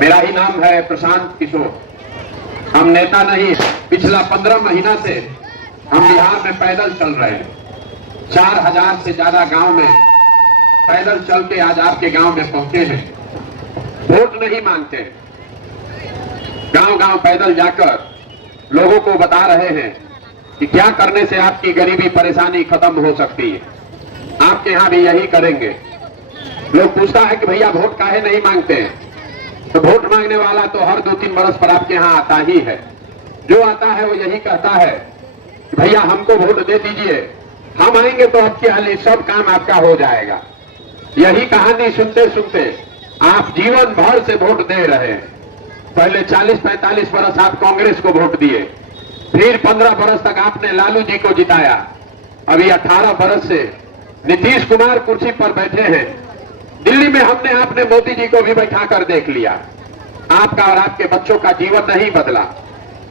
मेरा ही नाम है प्रशांत किशोर। हम नेता नहीं, पिछला 15 महीना से हम बिहार में पैदल चल रहे हैं। 4000 से ज्यादा गांव में पैदल चल के आज आपके गांव में पहुंचे हैं। वोट नहीं मांगते, गांव गांव पैदल जाकर लोगों को बता रहे हैं कि क्या करने से आपकी गरीबी परेशानी खत्म हो सकती है। आपके यहाँ भी यही करेंगे। लोग पूछता है कि भैया वोट काहे नहीं मांगते हैं, तो वोट मांगने वाला तो हर 2-3 बरस पर आपके यहाँ आता ही है। जो आता है वो यही कहता है कि भैया हमको वोट दे दीजिए, हम आएंगे तो आपके यहाँ सब काम आपका हो जाएगा। यही कहानी सुनते सुनते आप जीवन भर से वोट दे रहे हैं। पहले 40-45 बरस आप कांग्रेस को वोट दिए, फिर 15 बरस तक आपने लालू जी को जिताया। अभी 18 बरस से नीतीश कुमार कुर्सी पर बैठे हैं। दिल्ली में हमने आपने मोदी जी को भी बैठा कर देख लिया। आपका और आपके बच्चों का जीवन नहीं बदला।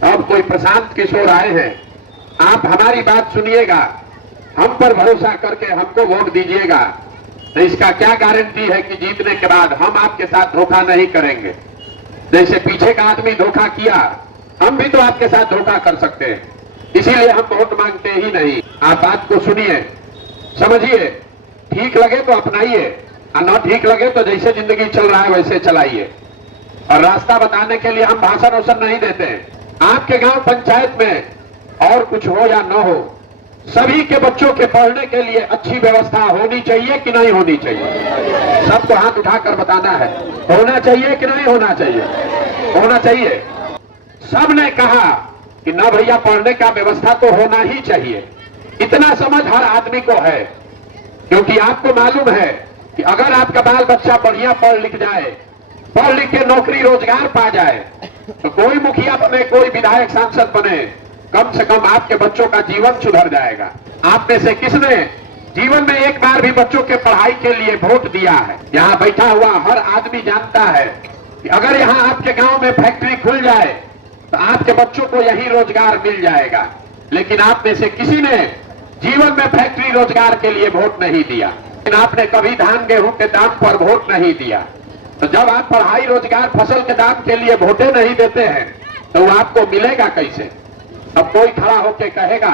अब कोई प्रशांत किशोर आए हैं, आप हमारी बात सुनिएगा, हम पर भरोसा करके हमको वोट दीजिएगा, तो इसका क्या गारंटी है कि जीतने के बाद हम आपके साथ धोखा नहीं करेंगे। जैसे पीछे का आदमी धोखा किया, हम भी तो आपके साथ धोखा कर सकते हैं, इसीलिए हम वोट मांगते ही नहीं। आप बात को सुनिए, समझिए, ठीक लगे तो अपनाइए और न ठीक लगे तो जैसे जिंदगी चल रहा है वैसे चलाइए। और रास्ता बताने के लिए हम भाषण वोषण नहीं देते हैं। आपके गांव पंचायत में और कुछ हो या न हो, सभी के बच्चों के पढ़ने के लिए अच्छी व्यवस्था होनी चाहिए कि नहीं होनी चाहिए। सबको हाथ उठाकर बताना है, होना चाहिए कि नहीं होना चाहिए। होना चाहिए। सबने कहा कि ना भैया पढ़ने का व्यवस्था तो होना ही चाहिए। इतना समझ हर आदमी को है, क्योंकि आपको मालूम है कि अगर आपका बाल बच्चा बढ़िया पढ़ लिख जाए, पढ़ लिख के नौकरी रोजगार पा जाए, तो कोई मुखिया बने, कोई विधायक सांसद बने, कम से कम आपके बच्चों का जीवन सुधर जाएगा। आप में से किसने जीवन में एक बार भी बच्चों के पढ़ाई के लिए वोट दिया है? यहाँ बैठा हुआ हर आदमी जानता है कि अगर यहाँ आपके गांव में फैक्ट्री खुल जाए तो आपके बच्चों को यही रोजगार मिल जाएगा। लेकिन आप में से किसी ने जीवन में फैक्ट्री रोजगार के लिए वोट नहीं दिया। लेकिन आपने कभी धान गेहूं के दाम पर वोट नहीं दिया। तो जब आप पढ़ाई रोजगार फसल के दाम के लिए वोटें नहीं देते हैं तो वो आपको मिलेगा कैसे? अब कोई खड़ा होकर कहेगा,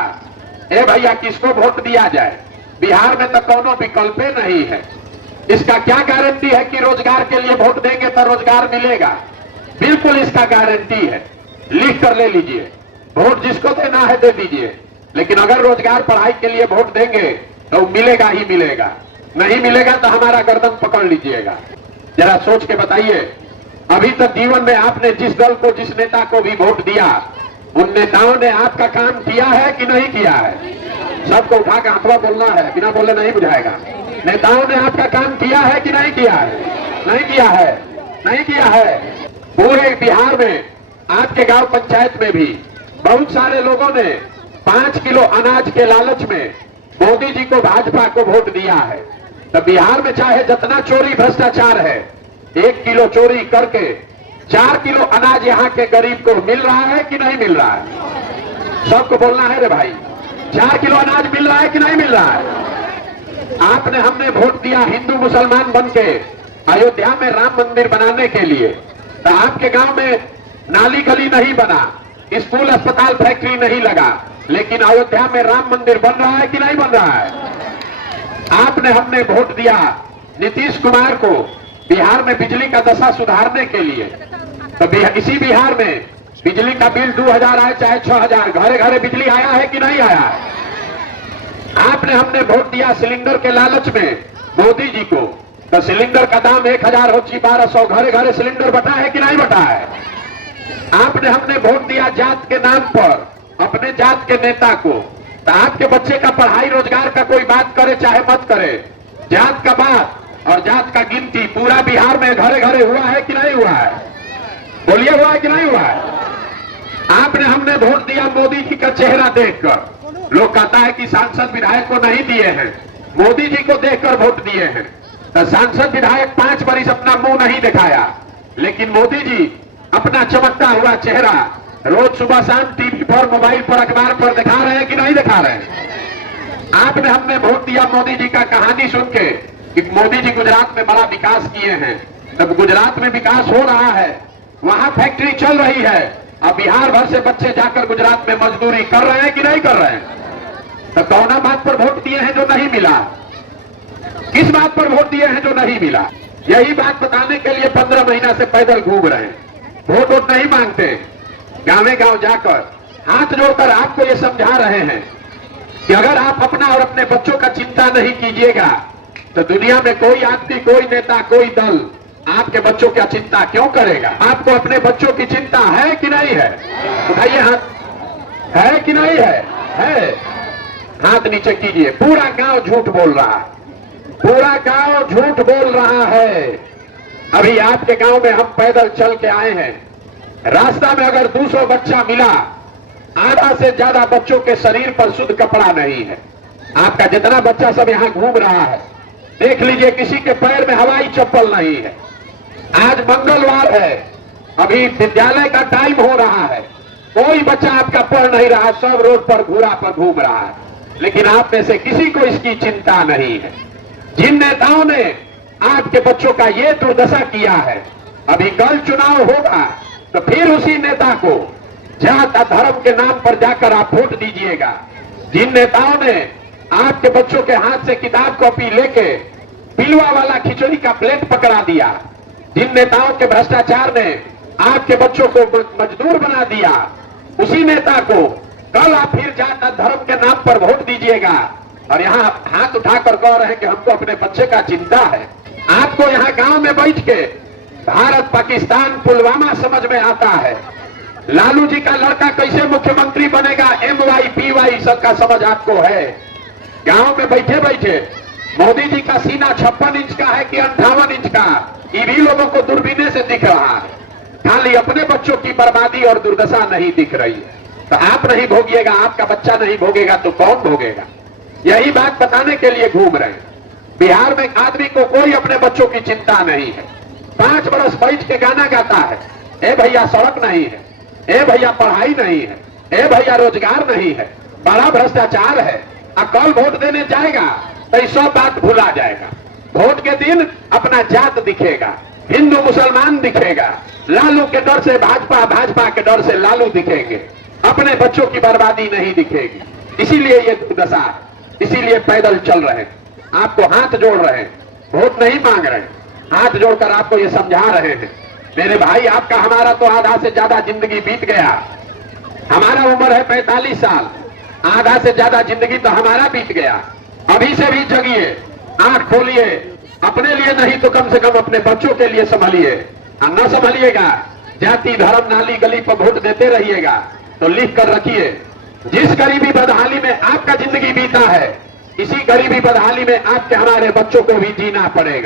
ए भैया किसको वोट दिया जाए, बिहार में तो कोनो विकल्प नहीं है, इसका क्या गारंटी है कि रोजगार के लिए वोट देंगे तो रोजगार मिलेगा? बिल्कुल इसका गारंटी है, लिख कर ले लीजिए। वोट जिसको देना है दे दीजिए, लेकिन अगर रोजगार पढ़ाई के लिए वोट देंगे तो मिलेगा ही मिलेगा, नहीं मिलेगा तो हमारा गर्दन पकड़ लीजिएगा। जरा सोच के बताइए, अभी तक जीवन में आपने जिस दल को, जिस नेता को भी वोट दिया, उन नेताओं ने आपका काम किया है कि नहीं किया है? सबको उठा के हाथवा बोलना है, बिना बोले नहीं बुझाएगा। नेताओं ने आपका काम किया है कि नहीं किया है? नहीं किया है, नहीं किया है। पूरे बिहार में आपके गांव पंचायत में भी बहुत सारे लोगों ने 5 किलो अनाज के लालच में मोदी जी को, भाजपा को वोट दिया है। तो बिहार में चाहे जितना चोरी भ्रष्टाचार है, 1 किलो चोरी करके 4 किलो अनाज यहाँ के गरीब को मिल रहा है कि नहीं मिल रहा है? सबको बोलना है रे भाई, 4 किलो अनाज मिल रहा है कि नहीं मिल रहा है? आपने, हमने वोट दिया हिंदू मुसलमान बन के अयोध्या में राम मंदिर बनाने के लिए, तो आपके गांव में नाली गली नहीं बना, स्कूल अस्पताल फैक्ट्री नहीं लगा, लेकिन अयोध्या में राम मंदिर बन रहा है कि नहीं बन रहा है? आपने, हमने वोट दिया नीतीश कुमार को बिहार में बिजली का दशा सुधारने के लिए, तो इसी बिहार में बिजली का बिल 2000 आए चाहे 6000, घरे घरे बिजली आया है कि नहीं आया है? आपने, हमने वोट दिया सिलेंडर के लालच में मोदी जी को, तो सिलेंडर का दाम 1000 हो 1200, घरे घरे सिलेंडर बटा है कि नहीं बटा है? आपने, हमने वोट दिया जात के नाम पर अपने जात के नेता को, तो आपके बच्चे का पढ़ाई रोजगार का कोई बात करे चाहे मत करे, जात का बात और जात का गिनती पूरा बिहार में घरे घरे हुआ है कि नहीं हुआ है? बोलिए, हुआ है कि नहीं हुआ है? आपने, हमने वोट दिया मोदी जी का चेहरा देखकर। लोग कहता है कि सांसद विधायक को नहीं दिए हैं, मोदी जी को देखकर वोट दिए हैं। तो सांसद विधायक 5 बरिस अपना मुंह नहीं दिखाया, लेकिन मोदी जी अपना चमकता हुआ चेहरा रोज सुबह शाम टीवी पर, मोबाइल पर, अखबार पर दिखा रहे हैं कि नहीं दिखा रहे हैं? आपने, हमने वोट दिया मोदी जी का कहानी सुन के कि मोदी जी गुजरात में बड़ा विकास किए हैं, तब गुजरात में विकास हो रहा है, वहां फैक्ट्री चल रही है, अब बिहार भर से बच्चे जाकर गुजरात में मजदूरी कर रहे हैं कि नहीं कर रहे हैं? तो कौन बात पर वोट दिए हैं जो नहीं मिला? किस बात पर वोट दिए हैं जो नहीं मिला? यही बात बताने के लिए 15 महीना से पैदल घूम रहे हैं, वोट नहीं मांगते। गांवे गांव जाकर हाथ जोड़कर आपको ये समझा रहे हैं कि अगर आप अपना और अपने बच्चों का चिंता नहीं कीजिएगा तो दुनिया में कोई आदमी, कोई नेता, कोई दल आपके बच्चों की चिंता क्यों करेगा? आपको अपने बच्चों की चिंता है कि नहीं है? उठाइए हाथ, है कि नहीं है? है। हाथ नीचे कीजिए। पूरा गांव झूठ बोल रहा है, पूरा गांव झूठ बोल रहा है। अभी आपके गांव में हम पैदल चल के आए हैं, रास्ता में अगर 200 बच्चा मिला, आधा से ज्यादा बच्चों के शरीर पर शुद्ध कपड़ा नहीं है। आपका जितना बच्चा सब यहाँ घूम रहा है, देख लीजिए किसी के पैर में हवाई चप्पल नहीं है। आज मंगलवार है, अभी विद्यालय का टाइम हो रहा है, कोई बच्चा आपका पढ़ नहीं रहा, सब रोड पर घूरा पर घूम रहा है, लेकिन आप में से किसी को इसकी चिंता नहीं है। जिन नेताओं ने आपके बच्चों का ये दुर्दशा किया है, अभी कल चुनाव होगा तो फिर उसी नेता को जात धर्म के नाम पर जाकर आप वोट दीजिएगा। जिन नेताओं ने आपके बच्चों के हाथ से किताब कॉपी लेके पिलवा वाला खिचड़ी का प्लेट पकड़ा दिया, जिन नेताओं के भ्रष्टाचार ने आपके बच्चों को मजदूर बना दिया, उसी नेता को कल आप फिर जात धर्म के नाम पर वोट दीजिएगा और यहाँ हाथ उठाकर कह रहे हैं कि हमको अपने बच्चे का चिंता है। आपको यहाँ गांव में बैठ के भारत पाकिस्तान पुलवामा समझ में आता है, लालू जी का लड़का कैसे मुख्यमंत्री बनेगा, MY PY सबका समझ आपको है। गांव में बैठे बैठे मोदी जी का सीना 56 इंच का है कि 58 इंच का, ये भी लोगों को दूरबीने से दिख रहा है। खाली अपने बच्चों की बर्बादी और दुर्दशा नहीं दिख रही है। तो आप नहीं भोगिएगा, आपका बच्चा नहीं भोगेगा तो कौन भोगेगा? यही बात बताने के लिए घूम रहे हैं। बिहार में आदमी को कोई अपने बच्चों की चिंता नहीं है। 5 बरस बैठ के गाना गाता है, ए भैया सड़क नहीं है, ए भैया पढ़ाई नहीं है, ए भैया रोजगार नहीं है, बड़ा भ्रष्टाचार है। अब कल वोट देने जाएगा तो ये सब बात भुला जाएगा। वोट के दिन अपना जात दिखेगा, हिंदू मुसलमान दिखेगा, लालू के डर से भाजपा, भाजपा के डर से लालू दिखेंगे, अपने बच्चों की बर्बादी नहीं दिखेगी। इसीलिए ये दुर्दशा है, इसीलिए पैदल चल रहे हैं, आपको हाथ जोड़ रहे हैं, वोट नहीं मांग रहे हैं, हाथ जोड़कर आपको ये समझा रहे हैं। मेरे भाई, आपका हमारा तो आधा से ज्यादा जिंदगी बीत गया। हमारा उम्र है 45 साल, आधा से ज्यादा जिंदगी तो हमारा बीत गया। अभी से भी जगिए, आंख खोलिए, अपने लिए नहीं तो कम से कम अपने बच्चों के लिए संभलिए। न संभलिएगा, जाति धर्म नाली गली पर वोट देते रहिएगा। तो लिख कर रखिए, जिस गरीबी बदहाली में आपका जिंदगी बीता है, इसी गरीबी बदहाली में आपके हमारे बच्चों को भी जीना पड़ेगा।